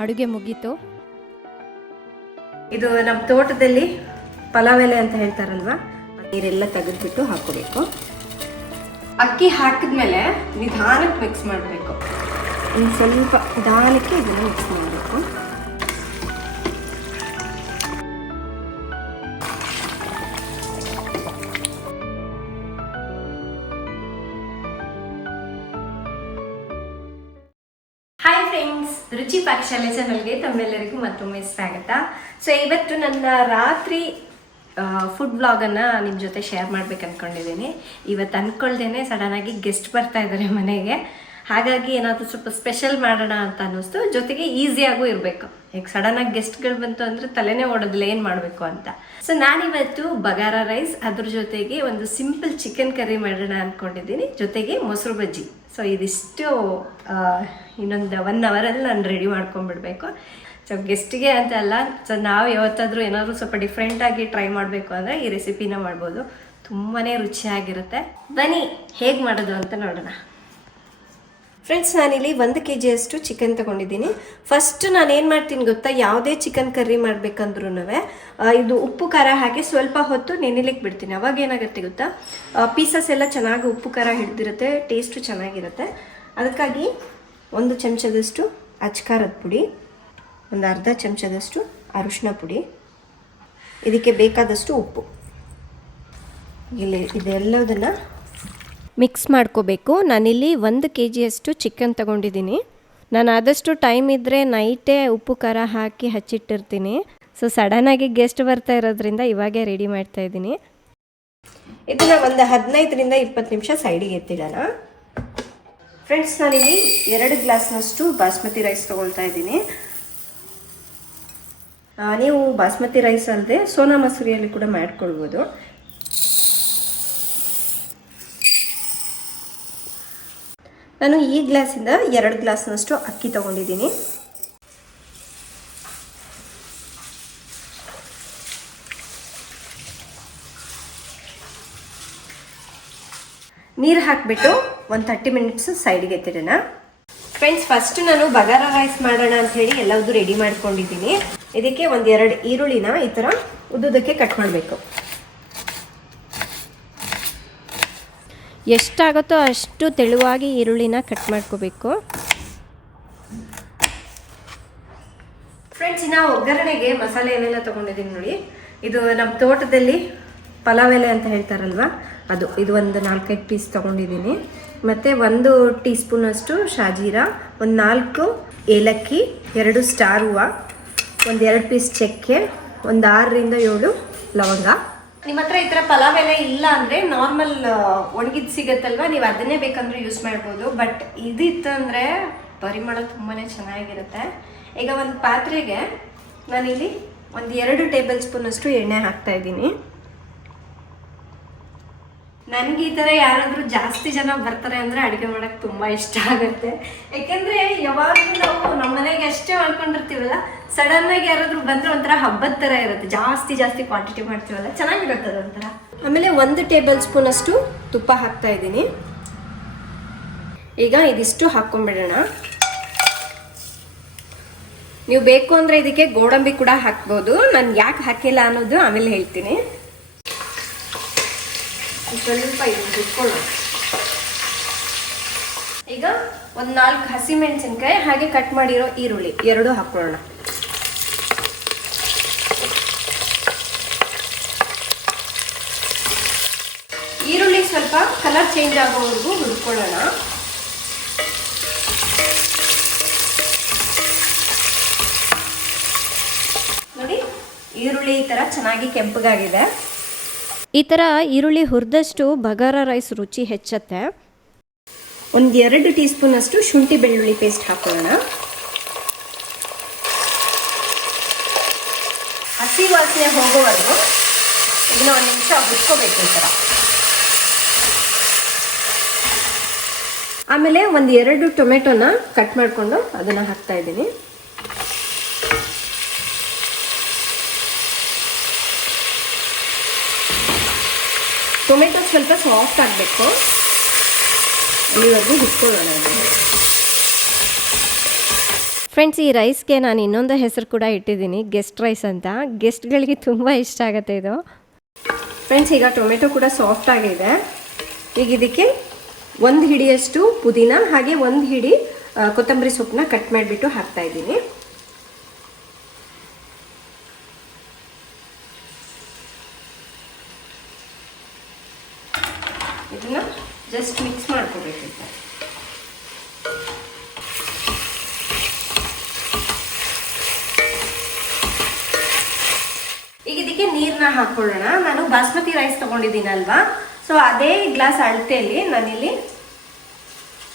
ಅಡುಗೆ ಮುಗೀತು. ಇದು ನಮ್ಮ ತೋಟದಲ್ಲಿ ಪಲಾವ್ ಎಲೆ ಅಂತ ಹೇಳ್ತಾರಲ್ವಾ? ನೀರೆಲ್ಲ ತೆಗೆದ್ಬಿಟ್ಟು ಹಾಕೋಬೇಕು ಅಕ್ಕಿ ಹಾಕಿದ್ಮೇಲೆ ನಿಧಾನಕ್ಕೆ ಮಿಕ್ಸ್ ಮಾಡಬೇಕು. ಒಂದು ಸ್ವಲ್ಪ ನಿಧಾನಕ್ಕೆ ಇದನ್ನು ಮಿಕ್ಸ್ ಮಾಡಬೇಕು. ಪಾಕಶಾಲೆ ಚಾನಲ್ಗೆ ತಮ್ಮೆಲ್ಲರಿಗೂ ಮತ್ತೊಮ್ಮೆ ಸ್ವಾಗತ. ಸೊ ಇವತ್ತು ನನ್ನ ರಾತ್ರಿ ಫುಡ್ ಬ್ಲಾಗನ್ನು ನಿಮ್ಮ ಜೊತೆ ಶೇರ್ ಮಾಡ್ಬೇಕು ಅಂದ್ಕೊಂಡಿದ್ದೀನಿ ಇವತ್ತು ಅಂದ್ಕೊಳ್ದೇನೆ ಸಡನ್ನಾಗಿ ಗೆಸ್ಟ್ ಬರ್ತಾ ಇದ್ದಾರೆ ಮನೆಗೆ. ಹಾಗಾಗಿ ಏನಾದರೂ ಸ್ವಲ್ಪ ಸ್ಪೆಷಲ್ ಮಾಡೋಣ ಅಂತ ಅನ್ನಿಸ್ತು. ಜೊತೆಗೆ ಈಸಿಯಾಗೂ ಇರಬೇಕು. ಈಗ ಸಡನ್ನಾಗಿ ಗೆಸ್ಟ್ಗಳು ಬಂತು ಅಂದರೆ ತಲೆನೇ ಓಡೋದಿಲ್ಲ, ಏನು ಮಾಡಬೇಕು ಅಂತ. ಸೊ ನಾನಿವತ್ತು ಬಗಾರ ರೈಸ್ ಅದ್ರ ಜೊತೆಗೆ ಒಂದು ಸಿಂಪಲ್ ಚಿಕನ್ ಕರಿ ಮಾಡೋಣ ಅಂದ್ಕೊಂಡಿದ್ದೀನಿ ಜೊತೆಗೆ ಮೊಸರು ಬಜ್ಜಿ. ಸೊ ಇದಿಷ್ಟು ಇನ್ನೊಂದು ಒನ್ ಅವರಲ್ಲಿ ನಾನು ರೆಡಿ ಮಾಡ್ಕೊಂಡ್ಬಿಡ್ಬೇಕು. ಸೊ ಗೆಸ್ಟ್ಗೆ ಅಂತ ಅಲ್ಲ ಸೊ ನಾವು ಯಾವತ್ತಾದರೂ ಏನಾದರೂ ಸ್ವಲ್ಪ ಡಿಫ್ರೆಂಟಾಗಿ ಟ್ರೈ ಮಾಡಬೇಕು ಅಂದರೆ ಈ ರೆಸಿಪಿನ ಮಾಡ್ಬೋದು. ತುಂಬಾ ರುಚಿಯಾಗಿರುತ್ತೆ. ಬನ್ನಿ, ಹೇಗೆ ಮಾಡೋದು ಅಂತ ನೋಡೋಣ. ಫ್ರೆಂಡ್ಸ್ ನಾನಿಲ್ಲಿ ಒಂದು ಕೆ ಜಿಯಷ್ಟು ಚಿಕನ್ ತಗೊಂಡಿದ್ದೀನಿ. ಫಸ್ಟ್ ನಾನು ಏನು ಮಾಡ್ತೀನಿ ಗೊತ್ತಾ? ಯಾವುದೇ ಚಿಕನ್ ಕರ್ರಿ ಮಾಡಬೇಕಂದ್ರೂ ಇದು ಉಪ್ಪು, ಖಾರ ಹಾಕಿ ಸ್ವಲ್ಪ ಹೊತ್ತು ನೆನೆಲಿಕ್ಕೆ ಬಿಡ್ತೀನಿ. ಅವಾಗ ಏನಾಗುತ್ತೆ ಗೊತ್ತಾ? ಪೀಸಸ್ ಎಲ್ಲ ಚೆನ್ನಾಗಿ ಉಪ್ಪು, ಖಾರ ಹಿಡ್ದಿರುತ್ತೆ ಟೇಸ್ಟು ಚೆನ್ನಾಗಿರುತ್ತೆ. ಅದಕ್ಕಾಗಿ ಒಂದು ಚಮಚದಷ್ಟು ಅಚ್ಕಾರದ ಪುಡಿ, ಒಂದು ಅರ್ಧ ಚಮಚದಷ್ಟು ಅರಿಶಿನ ಪುಡಿ, ಇದಕ್ಕೆ ಬೇಕಾದಷ್ಟು ಉಪ್ಪು. ಇಲ್ಲಿ ಇದೆಲ್ಲದನ್ನು ಮಿಕ್ಸ್ ಮಾಡ್ಕೋಬೇಕು. ನಾನಿಲ್ಲಿ ಒಂದು ಕೆ ಜಿಯಷ್ಟು ಚಿಕನ್ ತಗೊಂಡಿದ್ದೀನಿ. ನಾನು ಆದಷ್ಟು ಟೈಮ್ ಇದ್ದರೆ ನೈಟೇ ಉಪ್ಪು, ಖಾರ ಹಾಕಿ ಹಚ್ಚಿಟ್ಟಿರ್ತೀನಿ. ಸೊ ಸಡನ್ನಾಗಿ ಗೆಸ್ಟ್ ಬರ್ತಾ ಇರೋದ್ರಿಂದ ಇವಾಗೇ ರೆಡಿ ಮಾಡ್ತಾ ಇದ್ದೀನಿ. ಇದನ್ನ ಒಂದು ಹದಿನೈದರಿಂದ ಇಪ್ಪತ್ತು ನಿಮಿಷ ಸೈಡಿಗೆ ಎತ್ತಿಡೋಣ. ಫ್ರೆಂಡ್ಸ್ ನಾನಿಲ್ಲಿ ಎರಡು ಗ್ಲಾಸ್ನಷ್ಟು ಬಾಸ್ಮತಿ ರೈಸ್ ತೊಗೊಳ್ತಾ ಇದ್ದೀನಿ. ನೀವು ಬಾಸ್ಮತಿ ರೈಸ್ ಅಲ್ಲದೆ ಸೋನಾ ಮಸೂರಿಯಲ್ಲಿ ಕೂಡ ಮಾಡ್ಕೊಳ್ಬೋದು. ನಾನು ಈ ಗ್ಲಾಸಿಂದ ಎರಡು ಗ್ಲಾಸ್ನಷ್ಟು ಅಕ್ಕಿ ತಗೊಂಡಿದ್ದೀನಿ. ನೀರು ಹಾಕಿಬಿಟ್ಟು ಒಂದು ತರ್ಟಿ ಮಿನಿಟ್ಸ್ ಸೈಡ್ಗೆ ಎತ್ತಿಡೋಣ. ಫ್ರೆಂಡ್ಸ್ ಫಸ್ಟ್ ನಾನು ಬಗಾರ ರೈಸ್ ಮಾಡೋಣ ಅಂತ ಹೇಳಿ ಎಲ್ಲವೂ ರೆಡಿ ಮಾಡ್ಕೊಂಡಿದ್ದೀನಿ. ಇದಕ್ಕೆ ಒಂದು ಎರಡು ಈರುಳ್ಳಿನ ಈ ಥರ ಉದ್ದುದಕ್ಕೆ ಕಟ್ ಮಾಡಬೇಕು. ಎಷ್ಟಾಗುತ್ತೋ ಅಷ್ಟು ತೆಳುವಾಗಿ ಈರುಳ್ಳಿನ ಕಟ್ ಮಾಡ್ಕೋಬೇಕು. ಫ್ರೆಂಡ್ಸ್ ಇನ್ನು ಒಗ್ಗರಣೆಗೆ ಮಸಾಲೆ ಏನೆಲ್ಲ ತೊಗೊಂಡಿದ್ದೀನಿ ನೋಡಿ. ಇದು ನಮ್ಮ ತೋಟದಲ್ಲಿ ಪಲಾವ್ ಎಲೆ ಅಂತ ಹೇಳ್ತಾರಲ್ವ? ಅದು, ಇದು ಒಂದು ನಾಲ್ಕೈದು ಪೀಸ್ ತೊಗೊಂಡಿದ್ದೀನಿ ಮತ್ತು ಒಂದು ಟೀ ಸ್ಪೂನಷ್ಟು ಶಾಜೀರಾ, ಒಂದು ನಾಲ್ಕು ಏಲಕ್ಕಿ, ಎರಡು ಸ್ಟಾರ್ ಹೂವು, ಒಂದು ಎರಡು ಪೀಸ್ ಚಕ್ಕೆ, ಒಂದು ಆರರಿಂದ ಏಳು ಲವಂಗ. ನಿಮ್ಮ ಹತ್ರ ಈ ಥರ ಪಲಾವ್ ಎಲ್ಲ ಇಲ್ಲ ಅಂದರೆ ನಾರ್ಮಲ್ ಒಣಗಿದ್ ಸಿಗತ್ತಲ್ವಾ? ನೀವು ಅದನ್ನೇ ಬೇಕಂದ್ರೆ ಯೂಸ್ ಮಾಡ್ಬೋದು. ಬಟ್ ಇದಿತ್ತಂದರೆ ಪರಿಮಳ ತುಂಬಾ ಚೆನ್ನಾಗಿರುತ್ತೆ. ಈಗ ಒಂದು ಪಾತ್ರೆಗೆ ನಾನಿಲ್ಲಿ ಒಂದು ಎರಡು ಟೇಬಲ್ ಸ್ಪೂನಷ್ಟು ಎಣ್ಣೆ ಹಾಕ್ತಾ ಇದ್ದೀನಿ. ನನಗೆ ಈ ಥರ ಯಾರಾದರೂ ಜಾಸ್ತಿ ಜನ ಬರ್ತಾರೆ ಅಂದರೆ ಅಡುಗೆ ಮಾಡೋಕ್ಕೆ ತುಂಬ ಇಷ್ಟ ಆಗುತ್ತೆ. ಯಾಕೆಂದರೆ ಯಾವಾಗಲೂ ನಾವು ನಮ್ಮ ಮನೆಗೆ ಅಷ್ಟೇ ಮಾಡ್ಕೊಂಡಿರ್ತೀವಲ್ಲ ಸಡನ್ನಾಗಿ ಯಾರಾದರೂ ಬಂದರೆ ಒಂಥರ ಹಬ್ಬದ ಥರ ಇರುತ್ತೆ. ಜಾಸ್ತಿ ಜಾಸ್ತಿ ಕ್ವಾಂಟಿಟಿ ಮಾಡ್ತೀವಲ್ಲ, ಚೆನ್ನಾಗಿರುತ್ತೆ ಅದೊಂಥರ ಆಮೇಲೆ ಒಂದು ಟೇಬಲ್ ಸ್ಪೂನ್ ಅಷ್ಟು ತುಪ್ಪ ಹಾಕ್ತಾ ಇದ್ದೀನಿ. ಈಗ ಇದಿಷ್ಟು ಹಾಕ್ಕೊಂಡ್ಬಿಡೋಣ ನೀವು ಬೇಕು ಅಂದರೆ ಇದಕ್ಕೆ ಗೋಡಂಬಿ ಕೂಡ ಹಾಕ್ಬೋದು. ನಾನು ಯಾಕೆ ಹಾಕಿಲ್ಲ ಅನ್ನೋದು ಆಮೇಲೆ ಹೇಳ್ತೀನಿ. ಸ್ವಲ್ಪ ಇದನ್ನು ಈಗ ಒಂದು ನಾಲ್ಕು ಹಸಿ ಮೆಣಸಿನ್ಕಾಯಿ ಹಾಗೆ ಕಟ್ ಮಾಡಿರೋ ಈರುಳ್ಳಿ ಎರಡು ಹಾಕೊಳ್ಳೋಣ ಈರುಳ್ಳಿ ಸ್ವಲ್ಪ ಕಲರ್ ಚೇಂಜ್ ಆಗೋವರೆಗೂ ಹುಡ್ಕೊಳ್ಳೋಣ ನೋಡಿ, ಈರುಳ್ಳಿ ಈ ಥರ ಚೆನ್ನಾಗಿ ಕೆಂಪಗಾಗಿದೆ. ಈ ಥರ ಈರುಳ್ಳಿ ಹುರಿದಷ್ಟು ಬಗಾರ ರೈಸ್ ರುಚಿ ಹೆಚ್ಚತ್ತೆ. ಒಂದು ಎರಡು ಟೀ ಸ್ಪೂನ್ ಅಷ್ಟು ಶುಂಠಿ ಬೆಳ್ಳುಳ್ಳಿ ಪೇಸ್ಟ್ ಹಾಕೋಣ. ಹಸಿ ವಾಸನೆ ಹೋಗೋವರೆಗೂ ಇದನ್ನ ಒಂದು ನಿಮಿಷ ಹುರ್ಕೋಬೇಕು ಈ ಥರ ಆಮೇಲೆ ಒಂದು ಎರಡು ಟೊಮೆಟೊನ ಕಟ್ ಮಾಡಿಕೊಂಡು ಅದನ್ನು ಹಾಕ್ತಾ ಇದ್ದೀನಿ. ಟೊಮೆಟೊ ಸ್ವಲ್ಪ ಸಾಫ್ಟ್ ಆಗಬೇಕು. ಅಲ್ಲಿವರೆಗೂ ಹುಟ್ಕೊಳ್ಳೋಣ ಫ್ರೆಂಡ್ಸ್ ಈ ರೈಸ್ಗೆ ನಾನು ಇನ್ನೊಂದು ಹೆಸರು ಕೂಡ ಇಟ್ಟಿದ್ದೀನಿ ಗೆಸ್ಟ್ ರೈಸ್ ಅಂತ. ಗೆಸ್ಟ್ಗಳಿಗೆ ತುಂಬ ಇಷ್ಟ ಆಗುತ್ತೆ ಇದು. ಫ್ರೆಂಡ್ಸ್ ಈಗ ಟೊಮೆಟೊ ಕೂಡ ಸಾಫ್ಟ್ ಆಗಿದೆ. ಈಗ ಇದಕ್ಕೆ ಒಂದು ಹಿಡಿಯಷ್ಟು ಪುದೀನ ಹಾಗೆ ಒಂದು ಹಿಡಿ ಕೊತ್ತಂಬರಿ ಸೊಪ್ಪನ್ನ ಕಟ್ ಮಾಡಿಬಿಟ್ಟು ಹಾಕ್ತಾ ಇದ್ದೀನಿ ಇದನ್ನ ಜಸ್ಟ್ ಮಿಕ್ಸ್ ಮಾಡ್ಕೋಬೇಕಿತ್ತು ಈಗ ಇದಕ್ಕೆ ನೀರನ್ನ ಹಾಕೊಳ್ಳೋಣ. ನಾನು ಬಾಸ್ಮತಿ ರೈಸ್ ತಗೊಂಡಿದ್ದೀನಲ್ವಾ? ಸೊ ಅದೇ ಗ್ಲಾಸ್ ಅಳತೆಯಲ್ಲಿ ನಾನಿಲ್ಲಿ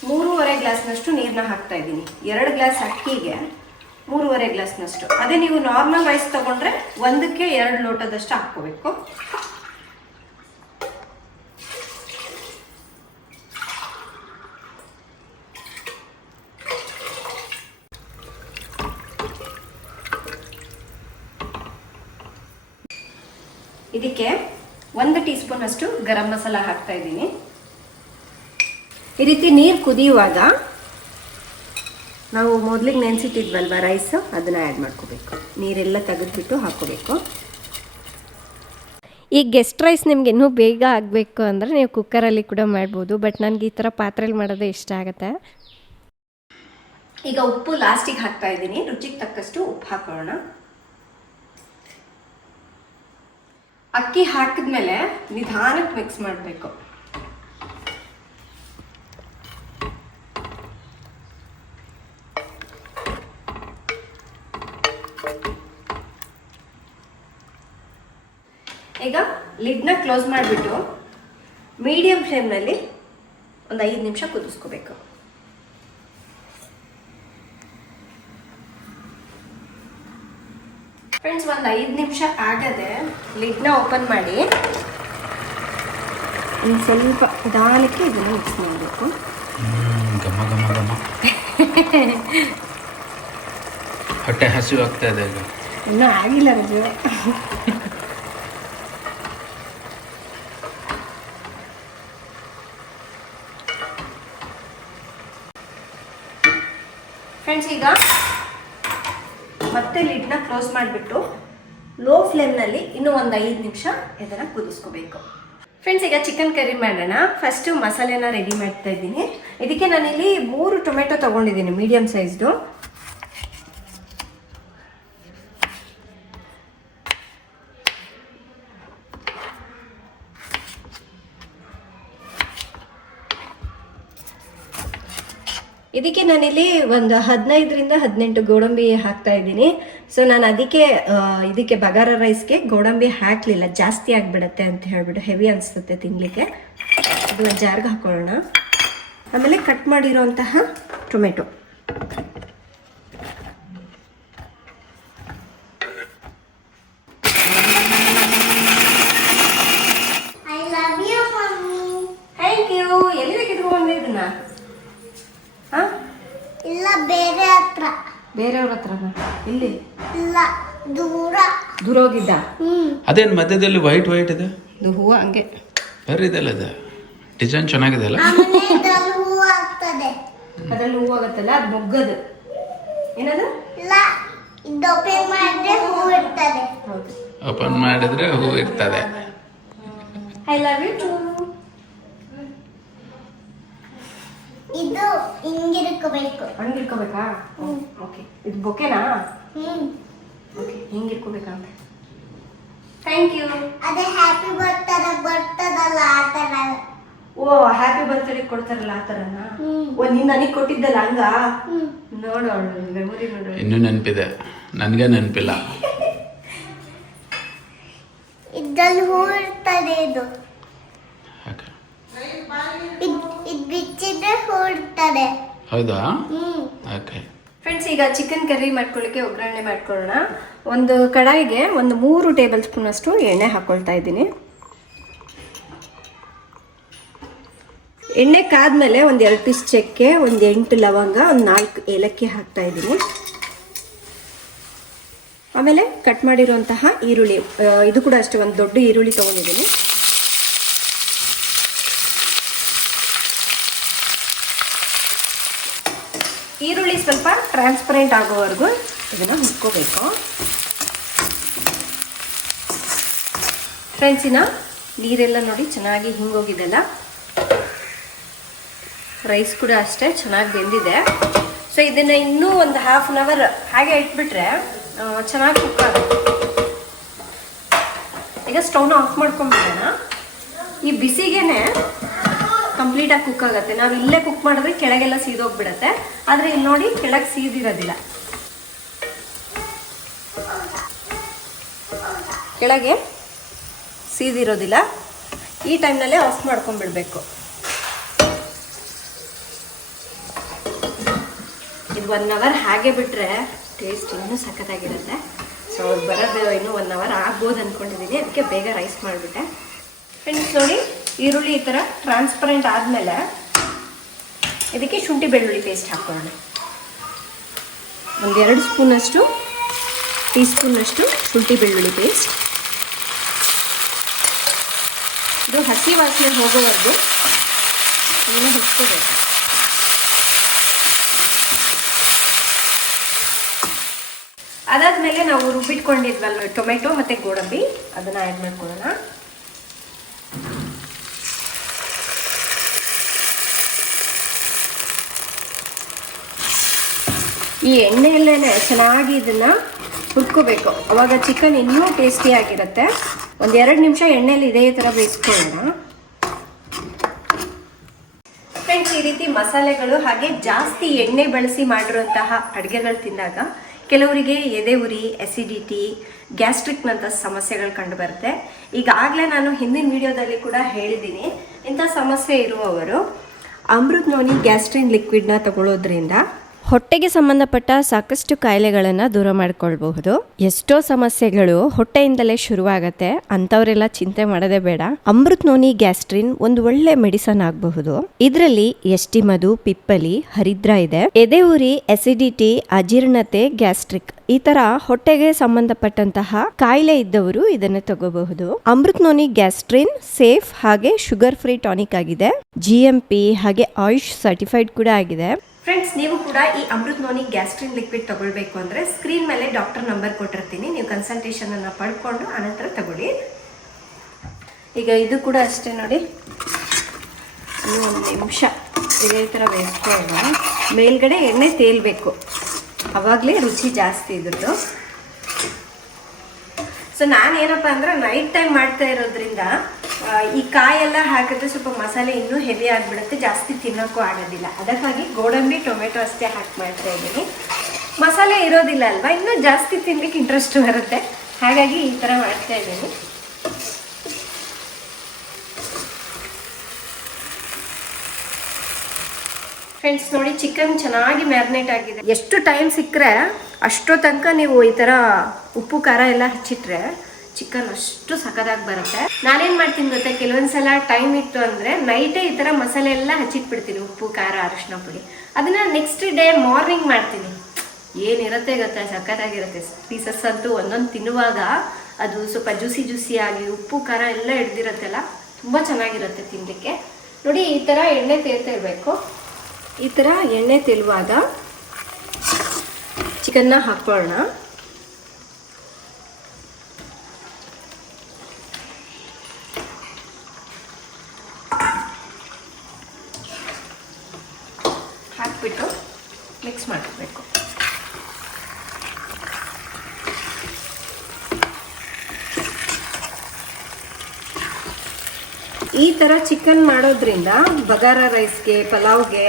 ಮೂರುವರೆ ಗ್ಲಾಸ್ನಷ್ಟು ನೀರನ್ನ ಹಾಕ್ತಾ ಇದ್ದೀನಿ. ಎರಡು ಗ್ಲಾಸ್ ಅಕ್ಕಿಗೆ ಮೂರುವರೆ ಗ್ಲಾಸ್ನಷ್ಟು ಅದೇ ನೀವು ನಾರ್ಮಲ್ ರೈಸ್ ತಗೊಂಡ್ರೆ ಒಂದಕ್ಕೆ ಎರಡು ಲೋಟದಷ್ಟು ಹಾಕ್ಕೋಬೇಕು ಇದಕ್ಕೆ ಒಂದು ಟೀ ಸ್ಪೂನ್ ಅಷ್ಟು ಗರಂ ಮಸಾಲ ಹಾಕ್ತಾ ಇದ್ದೀನಿ. ಈ ರೀತಿ ನೀರು ಕುದಿಯುವಾಗ ನಾವು ಮೊದಲಿಗೆ ನೆನೆಸಿಟ್ಟಿದ್ವಲ್ವ ರೈಸ್ ಅದನ್ನ ಆ್ಯಡ್ ಮಾಡ್ಕೋಬೇಕು. ನೀರೆಲ್ಲ ತೆಗೆದ್ಬಿಟ್ಟು ಹಾಕೋಬೇಕು. ಈ ಗೆಸ್ಟ್ ರೈಸ್ ನಿಮ್ಗೆ ಇನ್ನೂ ಬೇಗ ಆಗಬೇಕು ಅಂದರೆ ನೀವು ಕುಕ್ಕರಲ್ಲಿ ಕೂಡ ಮಾಡ್ಬೋದು ಬಟ್ ನನಗೆ ಈ ಥರ ಪಾತ್ರೆಯಲ್ಲಿ ಮಾಡೋದೇ ಇಷ್ಟ ಆಗುತ್ತೆ. ಈಗ ಉಪ್ಪು ಲಾಸ್ಟಿಗೆ ಹಾಕ್ತಾ ಇದ್ದೀನಿ. ರುಚಿಗೆ ತಕ್ಕಷ್ಟು ಉಪ್ಪು ಹಾಕೋಣ. ಅಕ್ಕಿ ಹಾಕಿದ್ಮೇಲೆ ನಿಧಾನಕ್ಕೆ ಮಿಕ್ಸ್ ಮಾಡಬೇಕು. ಈಗ ಲಿಡ್ನ ಕ್ಲೋಸ್ ಮಾಡಿಬಿಟ್ಟು ಮೀಡಿಯಂ ಫ್ಲೇಮ್ನಲ್ಲಿ ಒಂದು ಐದು ನಿಮಿಷ ಕುದಿಸ್ಕೋಬೇಕು. ಫ್ರೆಂಡ್ಸ್ ಒಂದು ಐದು ನಿಮಿಷ ಆಗದೆ ಲಿಡ್ನ ಓಪನ್ ಮಾಡಿ. ಒಂದು ಸ್ವಲ್ಪ ನಿಧಾನಕ್ಕೆ ಇದನ್ನು ಮಿಕ್ಸ್ ಮಾಡಬೇಕು. ಗಮ ಘಮ ಘಮ ಘಮ. ಹೊಟ್ಟೆ ಹಸಿವು ಆಗ್ತಾ ಇದೆ ಈಗ. ಇನ್ನೂ ಆಗಿಲ್ಲ ರಜು. ಫ್ರೆಂಡ್ಸ್ ಈಗ ಮತ್ತೆ ಲಿಡ್ನ ಕ್ಲೋಸ್ ಮಾಡಿಬಿಟ್ಟು ಲೋ ಫ್ಲೇಮ್ನಲ್ಲಿ ಇನ್ನೂ ಒಂದು ಐದು ನಿಮಿಷ ಇದನ್ನು ಕುದಿಸ್ಕೋಬೇಕು. ಫ್ರೆಂಡ್ಸ್ ಈಗ ಚಿಕನ್ ಕರಿ ಮಾಡೋಣ. ಫಸ್ಟು ಮಸಾಲೆನ ರೆಡಿ ಮಾಡ್ತಾ ಇದ್ದೀನಿ. ಇದಕ್ಕೆ ನಾನಿಲ್ಲಿ ಮೂರು ಟೊಮೆಟೊ ತೊಗೊಂಡಿದ್ದೀನಿ ಮೀಡಿಯಮ್ ಸೈಜ್ದು ಇದಕ್ಕೆ ನಾನಿಲ್ಲಿ ಒಂದು ಹದಿನೈದರಿಂದ ಹದಿನೆಂಟು ಗೋಡಂಬಿ ಹಾಕ್ತಾ ಇದ್ದೀನಿ. ಸೊ ನಾನು ಅದಕ್ಕೆ ಇದಕ್ಕೆ ಬಗಾರ ರೈಸ್ಗೆ ಗೋಡಂಬಿ ಹಾಕಲಿಲ್ಲ. ಜಾಸ್ತಿ ಆಗಿಬಿಡತ್ತೆ ಅಂತ ಹೇಳ್ಬಿಟ್ಟು ಹೆವಿ ಅನಿಸುತ್ತೆ ತಿನ್ನಲಿಕ್ಕೆ ಇದು ಒಂದು ಜಾರ್ಗೆ ಹಾಕೊಳ್ಳೋಣ. ಆಮೇಲೆ ಕಟ್ ಮಾಡಿರೋಂತಹ ಟೊಮೆಟೊ ಎಲ್ಲಿ ಇದನ್ನ ಇಲ್ಲ ಬೇರೆ ಹತ್ರ. ಬೇರೆಯವ್ರ ಹತ್ರ ಇಲ್ಲಿ ಇಲ್ಲ ದೂರ. ದೂರ ಹೋಗಿದ್ದ? ಅದೇನು ಮಧ್ಯದಲ್ಲಿ ವೈಟ್ ವೈಟ್ ಇದೆ? ಇದು ಹೂವು ಹಂಗೆ. ಇದೆಲ್ಲ ಇದು. ಡಿಸೈನ್ ಚೆನ್ನಾಗಿದೆ ಅಲ್ಲ? ಆ ಮನೆಯಲ್ಲಿ ಹೂವು ಆಗ್ತದೆ. ಅದ್ರಲ್ಲಿ ಹೂವು ಆಗುತ್ತಲ್ಲ? ಅದು ಮೊಗ್ಗದು. ಏನದು? ಇಲ್ಲ ಇದು ಓಪನ್ ಮಾಡಿದ್ರೆ ಹೂವು ಇರ್ತದೆ. ಓಪನ್ ಮಾಡಿದ್ರೆ ಹೂ ಇರ್ತದೆ. ಐ ಲವ್ ಯು ಟು ಇದು ಹಿಂಗಿರ್ಕೋಬೇಕು. ಹಂಗಿರ್ಕೋಬೇಕಾ? ಇಟ್ಕೋಬೇಕಾ ಓಕೆ. ಇದು ಬೊಕೆನಾ? ಹ್ಮ್. ಓಕೆ ಹಿಂಗೆ ಇಟ್ಕೋಬೇಕಂತ ಥ್ಯಾಂಕ್ ಯು ಅದೇ ಹ್ಯಾಪಿ ಬರ್ತದ ಬರ್ತದಲ್ಲ ಆ ಥರ. ಓ ಹ್ಯಾಪಿ ಬರ್ತ್ಡೇ ಕೊಡ್ತಾರಲ್ಲ ಆ ಥರನಾ. ಓ ನೀನು ನನಗೆ ಕೊಟ್ಟಿದ್ದಲ್ಲ ಹಂಗ? ನೋಡು ಅವಳು ಮೆಮೊರಿ ನೋಡು ಇನ್ನೂ ನೆನಪಿದೆ. ನನಗೆ ನೆನಪಿಲ್ಲ. ಇದ್ರಲ್ಲಿ ಹೂ ಇರ್ತದೆ ಇದ್. ಇದ್ ಬಿಚ್ಚಿದ್ರೆ ಹೂವು ಹೌದಾ? ಹ್ಮ್. ಓಕೆ ಫ್ರೆಂಡ್ಸ್ ಈಗ ಚಿಕನ್ ಕರ್ರಿ ಮಾಡ್ಕೊಳ್ಳಿಕ್ಕೆ ಒಗ್ಗರಣೆ ಮಾಡ್ಕೊಳ್ಳೋಣ. ಒಂದು ಕಡಾಯಿಗೆ ಒಂದು ಮೂರು ಟೇಬಲ್ ಸ್ಪೂನ್ ಅಷ್ಟು ಎಣ್ಣೆ ಹಾಕೊಳ್ತಾ ಇದ್ದೀನಿ. ಎಣ್ಣೆ ಕಾದ್ಮೇಲೆ ಒಂದು ಎರಡು ಪೀಸ್ ಚಕ್ಕೆ ಒಂದು ಎಂಟು ಲವಂಗ ಒಂದು ನಾಲ್ಕು ಏಲಕ್ಕಿ ಹಾಕ್ತಾ ಇದ್ದೀನಿ. ಆಮೇಲೆ ಕಟ್ ಮಾಡಿರುವಂತಹ ಈರುಳ್ಳಿ ಇದು ಕೂಡ ಅಷ್ಟೇ ಒಂದು ದೊಡ್ಡ ಈರುಳ್ಳಿ ತೊಗೊಂಡಿದ್ದೀನಿ ಈರುಳ್ಳಿ ಸ್ವಲ್ಪ ಟ್ರಾನ್ಸ್ಪರೆಂಟ್ ಆಗೋವರೆಗೂ ಇದನ್ನು ಮುಟ್ಕೋಬೇಕು ಫ್ರೆಂಡ್ಸ್ ಇನ್ನ ನೀರೆಲ್ಲ ನೋಡಿ ಚೆನ್ನಾಗಿ ಹಿಂಗೋಗಿದೆಲ್ಲ? ರೈಸ್ ಕೂಡ ಅಷ್ಟೇ ಚೆನ್ನಾಗಿ ಬೆಂದಿದೆ. ಸೊ ಇದನ್ನು ಇನ್ನೂ ಒಂದು ಹಾಫ್ ಆನ್ ಅವರ್ ಹಾಗೆ ಇಟ್ಬಿಟ್ರೆ ಚೆನ್ನಾಗಿ ಕುಕ್ ಆಗುತ್ತೆ. ಈಗ ಸ್ಟೌನ ಆಫ್ ಮಾಡ್ಕೊಂಡ್ಬಿಡೋಣ. ಈ ಬಿಸಿಗೆನೆ ಕಂಪ್ಲೀಟಾಗಿ ಕುಕ್ ಆಗುತ್ತೆ. ನಾವು ಇಲ್ಲೇ ಕುಕ್ ಮಾಡಿದ್ರೆ ಕೆಳಗೆಲ್ಲ ಸೀದೋಗ್ಬಿಡತ್ತೆ. ಆದರೆ ಇಲ್ಲಿ ನೋಡಿ ಕೆಳಗೆ ಸೀದಿರೋದಿಲ್ಲ. ಕೆಳಗೆ ಸೀದಿರೋದಿಲ್ಲ. ಈ ಟೈಮ್ನಲ್ಲೇ ಆಫ್ ಮಾಡ್ಕೊಂಡ್ಬಿಡ್ಬೇಕು. ಇದು ಒನ್ ಅವರ್ ಹಾಗೆ ಬಿಟ್ಟರೆ ಟೇಸ್ಟ್ ಇನ್ನೂ ಸಖತ್ತಾಗಿರುತ್ತೆ. ಸೊ ಅವ್ರು ಬರೋದು ಇನ್ನೂ ಒನ್ ಅವರ್ ಆಗ್ಬೋದು ಅಂದ್ಕೊಂಡಿದ್ದೀನಿ ಅದಕ್ಕೆ ಬೇಗ ರೈಸ್ ಮಾಡಿಬಿಟ್ಟೆ. ಫ್ರೆಂಡ್ಸ್ ನೋಡಿ ಈರುಳ್ಳಿ ಈ ಥರ ಟ್ರಾನ್ಸ್ಪರೆಂಟ್ ಆದಮೇಲೆ ಇದಕ್ಕೆ ಶುಂಠಿ ಬೆಳ್ಳುಳ್ಳಿ ಪೇಸ್ಟ್ ಹಾಕೊಳ್ಳೋಣ. ಎರಡು ಸ್ಪೂನಷ್ಟು, ಟೀ ಸ್ಪೂನಷ್ಟು ಶುಂಠಿ ಬೆಳ್ಳುಳ್ಳಿ ಪೇಸ್ಟ್ ಇದು ಹಸಿ ವಾಸನೆ ಹೋಗೋವರೆಗೂ ಇದನ್ನು ಹಚ್ಕೋಬೇಕು ಅದಾದಮೇಲೆ ನಾವು ರುಬ್ಬಿಟ್ಕೊಂಡಿದ್ವಲ್ಲ ಟೊಮೆಟೊ ಮತ್ತು ಗೋಡಂಬಿ, ಅದನ್ನು ಆ್ಯಡ್ ಮಾಡ್ಕೊಳ್ಳೋಣ. ಈ ಎಣ್ಣೆಯಲ್ಲೇ ಚೆನ್ನಾಗಿ ಇದನ್ನ ಹುರ್ಕೋಬೇಕು. ಅವಾಗ ಚಿಕನ್ ಇನ್ನೂ ಟೇಸ್ಟಿ ಆಗಿರುತ್ತೆ. ಒಂದ್ ಎರಡು ನಿಮಿಷ ಎಣ್ಣೆಯಲ್ಲಿ ಇದೇ ಥರ ಬೇಯಿಸ್ಕೊಳ್ಳೋಣ. ಫ್ರೆಂಡ್ಸ್ ಈ ರೀತಿ ಮಸಾಲೆಗಳು ಹಾಗೆ ಜಾಸ್ತಿ ಎಣ್ಣೆ ಬಳಸಿ ಮಾಡಿರುವಂತಹ ಅಡುಗೆಗಳು ತಿಂದಾಗ ಕೆಲವರಿಗೆ ಎದೆ ಉರಿ ಎಸಿಡಿಟಿ ಗ್ಯಾಸ್ಟ್ರಿಕ್ನಂಥ ಸಮಸ್ಯೆಗಳು ಕಂಡು ಬರುತ್ತೆ ಈಗಾಗಲೇ ನಾನು ಹಿಂದಿನ ವಿಡಿಯೋದಲ್ಲಿ ಕೂಡ ಹೇಳಿದ್ದೀನಿ. ಇಂಥ ಸಮಸ್ಯೆ ಇರುವವರು ಅಮೃತ್ ನೋನಿ ಗ್ಯಾಸ್ಟ್ರಿನ್ ಲಿಕ್ವಿಡ್ನ ತಗೊಳ್ಳೋದ್ರಿಂದ ಹೊಟ್ಟೆಗೆ ಸಂಬಂಧಪಟ್ಟ ಸಾಕಷ್ಟು ಕಾಯಿಲೆಗಳನ್ನು ದೂರ ಮಾಡ್ಕೊಳ್ಬಹುದು. ಎಷ್ಟೋ ಸಮಸ್ಯೆಗಳು ಹೊಟ್ಟೆಯಿಂದಲೇ ಶುರುವಾಗತ್ತೆ. ಅಂಥವರೆಲ್ಲ ಚಿಂತೆ ಮಾಡೋದೇ ಬೇಡ. ಅಮೃತ್ ನೋನಿ ಗ್ಯಾಸ್ಟ್ರಿನ್ ಒಂದು ಒಳ್ಳೆ ಮೆಡಿಸನ್ ಆಗಬಹುದು. ಇದರಲ್ಲಿ ಎಸ್ಟಿಮದು ಪಿಪ್ಪಲಿ, ಹರಿದ್ರ ಇದೆ. ಎದೆ ಉರಿ ಎಸಿಡಿಟಿ ಅಜೀರ್ಣತೆ ಗ್ಯಾಸ್ಟ್ರಿಕ್ ಈ ತರ ಹೊಟ್ಟೆಗೆ ಸಂಬಂಧಪಟ್ಟಂತಹ ಕಾಯಿಲೆ ಇದ್ದವರು ಇದನ್ನು ತಗೋಬಹುದು. ಅಮೃತ್ ನೋನಿ ಗ್ಯಾಸ್ಟ್ರಿನ್ ಸೇಫ್ ಹಾಗೆ ಶುಗರ್ ಫ್ರೀ ಟಾನಿಕ್ ಆಗಿದೆ. ಜಿ ಎಂ ಪಿ ಹಾಗೆ ಆಯುಷ್ ಸರ್ಟಿಫೈಡ್ ಕೂಡ ಆಗಿದೆ. ಫ್ರೆಂಡ್ಸ್ ನೀವು ಕೂಡ ಈ ಅಮೃತ್ ನೋನಿ ಗ್ಯಾಸ್ಟ್ರಿನ್ ಲಿಕ್ವಿಡ್ ತಗೊಳ್ಬೇಕು ಅಂದರೆ ಸ್ಕ್ರೀನ್ ಮೇಲೆ ಡಾಕ್ಟರ್ ನಂಬರ್ ಕೊಟ್ಟಿರ್ತೀನಿ. ನೀವು ಕನ್ಸಲ್ಟೇಷನ್ ಅನ್ನು ಪಡ್ಕೊಂಡು ಆನಂತರ ತಗೊಳ್ಳಿ. ಈಗ ಇದು ಕೂಡ ಅಷ್ಟೇ ನೋಡಿ. ಒಂದು ನಿಮಿಷ. ಇದೇ ಥರ ಬೇಯಿಸ್ಕೊಳ್ಳೋಣ ಮೇಲ್ಗಡೆ ಎಣ್ಣೆ ತೇಲ್ಬೇಕು. ಅವಾಗಲೇ ರುಚಿ ಜಾಸ್ತಿ ಇದ್ರದ್ದು ಸೊ ನಾನೇನಪ್ಪ ಅಂದ್ರೆ ನೈಟ್ ಟೈಮ್ ಮಾಡ್ತಾ ಇರೋದ್ರಿಂದ ಈ ಕಾಯೆಲ್ಲ ಹಾಕಿದ್ರೆ ಸ್ವಲ್ಪ ಮಸಾಲೆ ಇನ್ನೂ ಹೆವಿ ಆಗಿಬಿಡುತ್ತೆ, ಜಾಸ್ತಿ ತಿನ್ನೋಕ್ಕೂ ಆಗೋದಿಲ್ಲ. ಅದಕ್ಕಾಗಿ ಗೋಡಂಬಿ, ಟೊಮೆಟೊ ಅಷ್ಟೇ ಹಾಕಿ ಮಾಡ್ತಾ ಇದ್ದೀನಿ. ಮಸಾಲೆ ಇರೋದಿಲ್ಲ ಅಲ್ವಾ? ಇನ್ನೂ ಜಾಸ್ತಿ ತಿನ್ನಲಿಕ್ಕೆ ಇಂಟ್ರೆಸ್ಟ್ ಬರುತ್ತೆ. ಹಾಗಾಗಿ ಈ ಥರ ಮಾಡ್ತಾ ಇದ್ದೀನಿ. ಫ್ರೆಂಡ್ಸ್ ನೋಡಿ ಚಿಕನ್ ಚೆನ್ನಾಗಿ ಮ್ಯಾರಿನೇಟ್ ಆಗಿದೆ. ಎಷ್ಟು ಟೈಮ್ ಸಿಕ್ಕರೆ ಅಷ್ಟೋ ತನಕ ನೀವು ಈ ಥರ ಉಪ್ಪು, ಖಾರ ಎಲ್ಲ ಹಚ್ಚಿಟ್ರೆ ಚಿಕನ್ ಅಷ್ಟು ಸಖತ್ತಾಗಿ ಬರುತ್ತೆ. ನಾನೇನ್ ಮಾಡ್ತೀನಿ ಗೊತ್ತಾ? ಕೆಲವೊಂದ್ಸಲ ಟೈಮ್ ಇತ್ತು ಅಂದ್ರೆ ನೈಟೇ ಈ ತರ ಮಸಾಲೆ ಎಲ್ಲ ಹಚ್ಚಿಟ್ಬಿಡ್ತೀನಿ, ಉಪ್ಪು, ಖಾರ ಅರಿಶಿನ ಪುಡಿ. ಅದನ್ನ ನೆಕ್ಸ್ಟ್ ಡೇ ಮಾರ್ನಿಂಗ್ ಮಾಡ್ತೀನಿ. ಏನಿರುತ್ತೆ ಗೊತ್ತಾ? ಸಖತ್ತಾಗಿರುತ್ತೆ. ಪೀಸಸ್ ಅಂತೂ ಒಂದೊಂದು ತಿನ್ನುವಾಗ ಅದು ಸ್ವಲ್ಪ ಜ್ಯೂಸಿ ಆಗಿ ಉಪ್ಪು, ಖಾರ ಎಲ್ಲ ಹಿಡ್ದಿರತ್ತಲ್ಲ, ತುಂಬ ಚೆನ್ನಾಗಿರುತ್ತೆ ತಿನ್ನಲಿಕ್ಕೆ ನೋಡಿ, ಈ ಥರ ಎಣ್ಣೆ ತೇರ್ತಾ ಇರಬೇಕು ಈ ಥರ ಎಣ್ಣೆ ತೆಲುವಾಗ ಚಿಕನ್ನ ಹಾಕೊಳ್ಳೋಣ ಹಾಕ್ಬಿಟ್ಟು ಮಿಕ್ಸ್ ಮಾಡಬೇಕು ಈ ಥರ ಚಿಕನ್ ಮಾಡೋದ್ರಿಂದ ಬಗಾರ ರೈಸ್ಗೆ, ಪಲಾವ್ಗೆ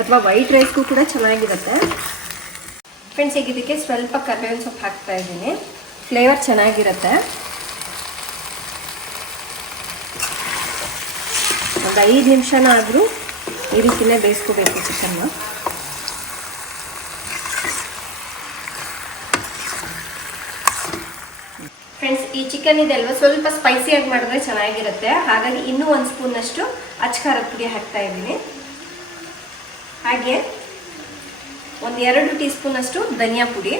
ಅಥವಾ ವೈಟ್ ರೈಸ್ಗೂ ಕೂಡ ಚೆನ್ನಾಗಿರುತ್ತೆ. ಫ್ರೆಂಡ್ಸ್ ಈಗ ಇದಕ್ಕೆ ಸ್ವಲ್ಪ ಕರ್ಬೇವಿನ ಸೊಪ್ಪು ಹಾಕ್ತಾ ಇದ್ದೀನಿ. ಫ್ಲೇವರ್ ಚೆನ್ನಾಗಿರುತ್ತೆ. ಒಂದು ಐದು ನಿಮಿಷನಾದರೂ ಈ ರೀತಿಯೇ ಬೇಯಿಸ್ಕೋಬೇಕು ಚಿಕನ್ನ ಫ್ರೆಂಡ್ಸ್ ಈ ಚಿಕನ್ ಇದೆ ಅಲ್ವಾ? ಸ್ವಲ್ಪ ಸ್ಪೈಸಿಯಾಗಿ ಮಾಡಿದ್ರೆ ಚೆನ್ನಾಗಿರುತ್ತೆ. ಹಾಗಾಗಿ ಇನ್ನೂ ಒಂದು ಸ್ಪೂನಷ್ಟು ಅಚ್ಕಾರದ ಪುಡಿ ಹಾಕ್ತಾ ಇದ್ದೀನಿ. ಹಾಗೆ ಒಂದು ಎರಡು ಟೀ ಸ್ಪೂನಷ್ಟು ಧನಿಯಾ ಪುಡಿ.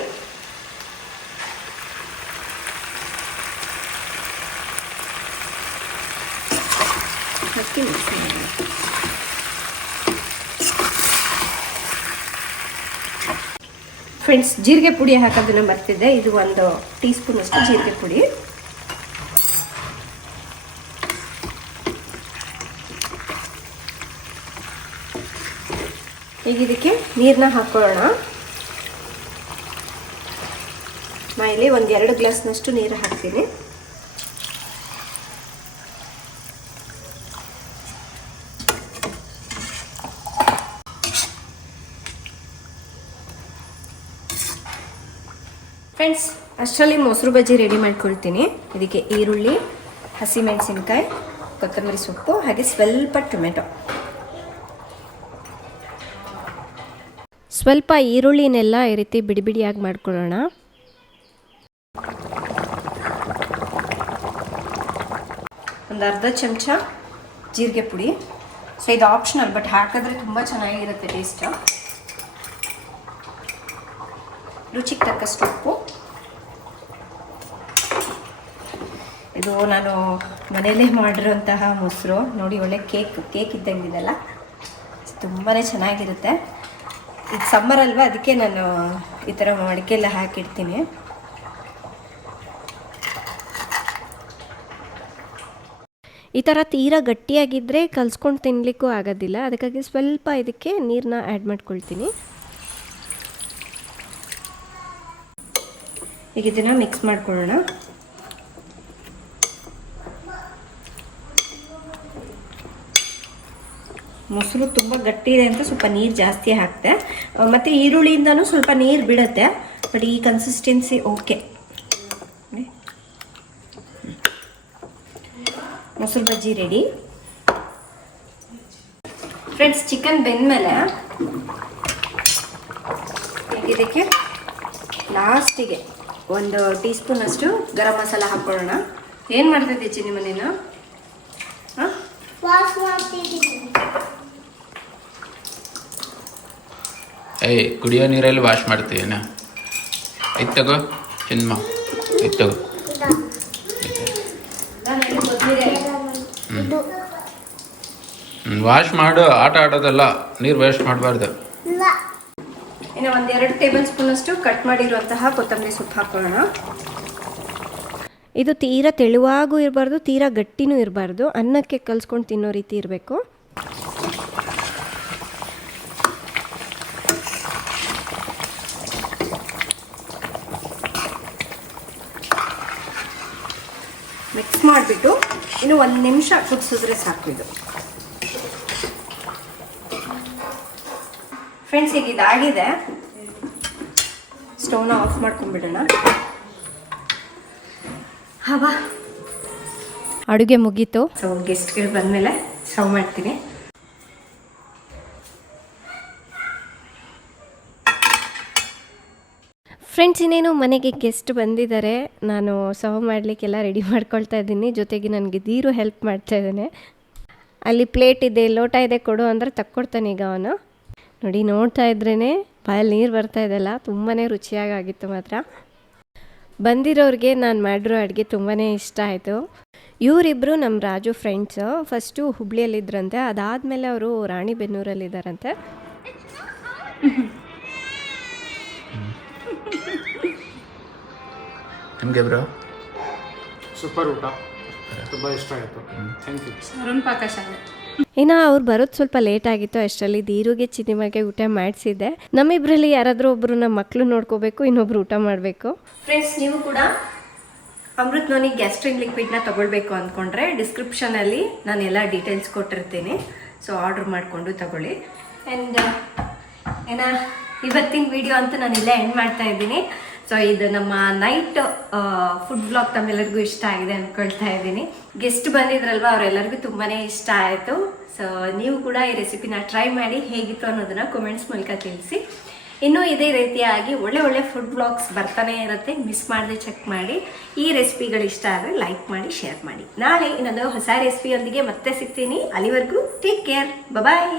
ಫ್ರೆಂಡ್ಸ್ ಜೀರಿಗೆ ಪುಡಿ ಹಾಕೋದನ್ನ ಬರ್ತಿದ್ದೆ ಇದು ಒಂದು ಟೀ ಸ್ಪೂನ್ ಅಷ್ಟು ಜೀರಿಗೆ ಪುಡಿ. ಈಗ ಇದಕ್ಕೆ ನೀರನ್ನ ಹಾಕೊಳ್ಳೋಣ. ಮೈಲಿ ಇಲ್ಲಿ ಒಂದು ಎರಡು ಗ್ಲಾಸ್ನಷ್ಟು ನೀರು ಹಾಕ್ತೀನಿ. ಫ್ರೆಂಡ್ಸ್ ಅಷ್ಟರಲ್ಲಿ ಮೊಸರು ಬಜ್ಜಿ ರೆಡಿ ಮಾಡ್ಕೊಳ್ತೀನಿ. ಇದಕ್ಕೆ ಈರುಳ್ಳಿ ಹಸಿಮೆಣಸಿನ್ಕಾಯಿ ಕೊತ್ತಂಬರಿ ಸೊಪ್ಪು, ಹಾಗೆ ಸ್ವಲ್ಪ ಟೊಮೆಟೊ. ಸ್ವಲ್ಪ ಈರುಳ್ಳಿನೆಲ್ಲ ಈ ರೀತಿ ಬಿಡಿ ಬಿಡಿಯಾಗಿ ಮಾಡ್ಕೊಳ್ಳೋಣ. ಒಂದು ಅರ್ಧ ಚಮಚ ಜೀರಿಗೆ ಪುಡಿ. ಸೊ ಇದು ಆಪ್ಷನಲ್ ಬಟ್ ಹಾಕಿದ್ರೆ ತುಂಬ ಚೆನ್ನಾಗಿರುತ್ತೆ ಟೇಸ್ಟ್ ರುಚಿಗೆ ತಕ್ಕಷ್ಟು ಉಪ್ಪು. ಇದು ನಾನು ಮನೆಯಲ್ಲೇ ಮಾಡಿರೋಂತಹ ಮೊಸರು. ನೋಡಿ, ಒಳ್ಳೆ ಕೇಕ್ ಕೇಕ್ ಇದ್ದಂಗಿದೆಲ್ಲ ತುಂಬಾ ಚೆನ್ನಾಗಿರುತ್ತೆ. ಇದು ಸಮ್ಮರ್ ಅಲ್ವಾ? ಅದಕ್ಕೆ ನಾನು ಈ ಥರ ಮಡಿಕೆಲ್ಲ ಹಾಕಿಡ್ತೀನಿ. ಈ ಥರ ತೀರಾ ಗಟ್ಟಿಯಾಗಿದ್ದರೆ ಕಲ್ಸ್ಕೊಂಡು ತಿನ್ನಲಿಕ್ಕೂ ಆಗೋದಿಲ್ಲ. ಅದಕ್ಕಾಗಿ ಸ್ವಲ್ಪ ಇದಕ್ಕೆ ನೀರನ್ನ ಆ್ಯಡ್ ಮಾಡ್ಕೊಳ್ತೀನಿ. ಈಗ ಇದನ್ನು ಮಿಕ್ಸ್ ಮಾಡ್ಕೊಳ್ಳೋಣ. ಮೊಸರು ತುಂಬ ಗಟ್ಟಿ ಇದೆ ಅಂತ ಸ್ವಲ್ಪ ನೀರು ಜಾಸ್ತಿ ಹಾಕ್ತೆ. ಮತ್ತೆ ಈರುಳ್ಳಿಯಿಂದನೂ ಸ್ವಲ್ಪ ನೀರು ಬಿಡುತ್ತೆ. ಬಟ್ ಈ ಕನ್ಸಿಸ್ಟೆನ್ಸಿ ಓಕೆ ಮೊಸರು ಬಜ್ಜಿ ರೆಡಿ ಫ್ರೆಂಡ್ಸ್ ಚಿಕನ್ ಬೆಂದ್ಮೇಲೆ ಇದಕ್ಕೆ ಲಾಸ್ಟಿಗೆ ಒಂದು ಟೀ ಸ್ಪೂನ್ ಅಷ್ಟು ಗರಂ ಮಸಾಲ ಹಾಕೊಳ್ಳೋಣ ಏನು ಮಾಡ್ತಿದ್ದೆ ಚಿನ್ನಿ ಮನೇನು ಹಾಂ ವಾಶ್ ಮಾಡ್ತಿದ್ದೀನಿ ಏಯ್ ಕುಡಿಯೋ ನೀರಲ್ಲಿ ವಾಶ್ ಮಾಡ್ತೀಯನ? ಇದು ತಗೋ ಚಿನ್ಮ ಇದು ತಗೋ. ಇದು ವಾಶ್ ಮಾಡು ಆಟ ಆಡೋದಲ್ಲ ನೀರು ವೇಸ್ಟ್ ಮಾಡಬಾರ್ದು. ಇಲ್ಲ ಇನ್ನು ಒಂದೆರಡು ಟೇಬಲ್ ಸ್ಪೂನ್ ಅಷ್ಟು ಕಟ್ ಮಾಡಿರುವಂತಹ ಕೊತ್ತಂಬರಿ ಸೊಪ್ಪು ಹಾಕೊಳ್ಳೋಣ. ಇದು ತೀರಾ ತೆಳುವಾಗೂ ಇರಬಾರ್ದು ತೀರಾ ಗಟ್ಟಿನೂ ಇರಬಾರ್ದು. ಅನ್ನಕ್ಕೆ ಕಲ್ಸ್ಕೊಂಡು ತಿನ್ನೋ ರೀತಿ ಇರಬೇಕು ಮಿಕ್ಸ್ ಮಾಡಿಬಿಟ್ಟು ಇನ್ನು ಒಂದು ನಿಮಿಷ ಕುದಿಸಿದ್ರೆ ಸಾಕು ಇದು. ಫ್ರೆಂಡ್ಸ್ ಈಗ ಇದಾಗಿದೆ. ಸ್ಟವ್ನ ಆಫ್ ಮಾಡ್ಕೊಂಡ್ಬಿಡೋಣ. ಹವಾ ಅಡುಗೆ ಮುಗೀತು. ಸೊ ಗೆಸ್ಟ್ಗಳು ಬಂದಮೇಲೆ ಸರ್ವ್ ಮಾಡ್ತೀನಿ. ಫ್ರೆಂಡ್ಸ್ ಇನ್ನೇನು ಮನೆಗೆ ಗೆಸ್ಟ್ ಬಂದಿದ್ದಾರೆ. ನಾನು ಸರ್ವ್ ಮಾಡಲಿಕ್ಕೆಲ್ಲ ರೆಡಿ ಮಾಡ್ಕೊಳ್ತಾ ಇದ್ದೀನಿ. ಜೊತೆಗೆ ನನಗೆ ದೀರು ಹೆಲ್ಪ್ ಮಾಡ್ತಾ ಇದ್ದಾನೆ. ಅಲ್ಲಿ ಪ್ಲೇಟ್ ಇದೆ, ಲೋಟ ಇದೆ ಕೊಡು ಅಂದರೆ ತಕ್ಕೊಡ್ತಾನೆ ಈಗ ಅವನು. ನೋಡಿ, ನೋಡ್ತಾ ಇದ್ರೇ ಬಾಯಲ್ಲಿ ನೀರು ಬರ್ತಾ ಇದೆಲ್ಲ ತುಂಬಾ ರುಚಿಯಾಗಿತ್ತು ಮಾತ್ರ. ಬಂದಿರೋರಿಗೆ ನಾನು ಮಾಡಿರೋ ಅಡುಗೆ ತುಂಬಾ ಇಷ್ಟ ಆಯಿತು. ಇವರಿಬ್ಬರು ನಮ್ಮ ರಾಜು ಫ್ರೆಂಡ್ಸು ಫಸ್ಟು ಹುಬ್ಳಿಯಲ್ಲಿದ್ದರಂತೆ ಅದಾದಮೇಲೆ ಅವರು ರಾಣಿಬೆನ್ನೂರಲ್ಲಿದ್ದಾರಂತೆ ನಿಮಗೆ ಬ್ರೋ ಸೂಪರ್ ಊಟ. ತುಂಬ ಇಷ್ಟ ಆಯಿತು. ಥ್ಯಾಂಕ್ ಯು ಅರುಣ್ ಪಾಕಶಾಲೆ ಇನ್ನು ಅವ್ರು ಬರೋದು ಸ್ವಲ್ಪ ಲೇಟ್ ಆಗಿತ್ತು ಅಷ್ಟರಲ್ಲಿ ದೀರುಗೆ ಚಿನಿಮಾಗೆ ಊಟ ಮಾಡಿಸಿದ್ದೆ. ನಮ್ಮಿಬ್ಬರಲ್ಲಿ ಯಾರಾದರೂ ಒಬ್ಬರು ನಮ್ಮ ಮಕ್ಕಳು ನೋಡ್ಕೋಬೇಕು ಇನ್ನೊಬ್ರು ಊಟ ಮಾಡಬೇಕು. ಫ್ರೆಂಡ್ಸ್ ನೀವು ಕೂಡ ಅಮೃತ್ ನೋನಿ ಗ್ಯಾಸ್ಟ್ರಿನ್ ಲಿಕ್ವಿಡ್ನ ತೊಗೊಳ್ಬೇಕು ಅಂದ್ಕೊಂಡ್ರೆ ಡಿಸ್ಕ್ರಿಪ್ಷನಲ್ಲಿ ನಾನು ಎಲ್ಲ ಡೀಟೇಲ್ಸ್ ಕೊಟ್ಟಿರ್ತೀನಿ. ಸೊ ಆರ್ಡ್ರ್ ಮಾಡಿಕೊಂಡು ತಗೊಳ್ಳಿ. ಆ್ಯಂಡ್ ಏನ ಇವತ್ತಿನ ವಿಡಿಯೋ ಅಂತ ನಾನು ಇಲ್ಲೇ ಎಂಡ್ ಮಾಡ್ತಾ ಇದ್ದೀನಿ. ಸೊ ಇದು ನಮ್ಮ ನೈಟ್ ಫುಡ್ ಬ್ಲಾಗ್ ತಮ್ಮೆಲ್ಲರಿಗೂ ಇಷ್ಟ ಆಗಿದೆ ಅಂದ್ಕೊಳ್ತಾ ಇದ್ದೀನಿ. ಗೆಸ್ಟ್ ಬಂದಿದ್ರಲ್ವ, ಅವರೆಲ್ಲರಿಗೂ ತುಂಬಾ ಇಷ್ಟ ಆಯಿತು. ಸೊ ನೀವು ಕೂಡ ಈ ರೆಸಿಪಿನ ಟ್ರೈ ಮಾಡಿ ಹೇಗಿತ್ತು ಅನ್ನೋದನ್ನ ಕಮೆಂಟ್ಸ್ ಮೂಲಕ ತಿಳಿಸಿ. ಇನ್ನೂ ಇದೇ ರೀತಿಯಾಗಿ ಒಳ್ಳೆ ಒಳ್ಳೆ ಫುಡ್ ಬ್ಲಾಗ್ಸ್ ಬರ್ತಾನೆ ಇರುತ್ತೆ. ಮಿಸ್ ಮಾಡದೆ ಚೆಕ್ ಮಾಡಿ. ಈ ರೆಸಿಪಿಗಳು ಇಷ್ಟ ಆದರೆ ಲೈಕ್ ಮಾಡಿ ಶೇರ್ ಮಾಡಿ. ನಾಳೆ ಇನ್ನೊಂದು ಹೊಸ ರೆಸಿಪಿಯೊಂದಿಗೆ ಮತ್ತೆ ಸಿಗ್ತೀನಿ. ಅಲ್ಲಿವರೆಗೂ ಟೇಕ್ ಕೇರ್ ಬಾಯ್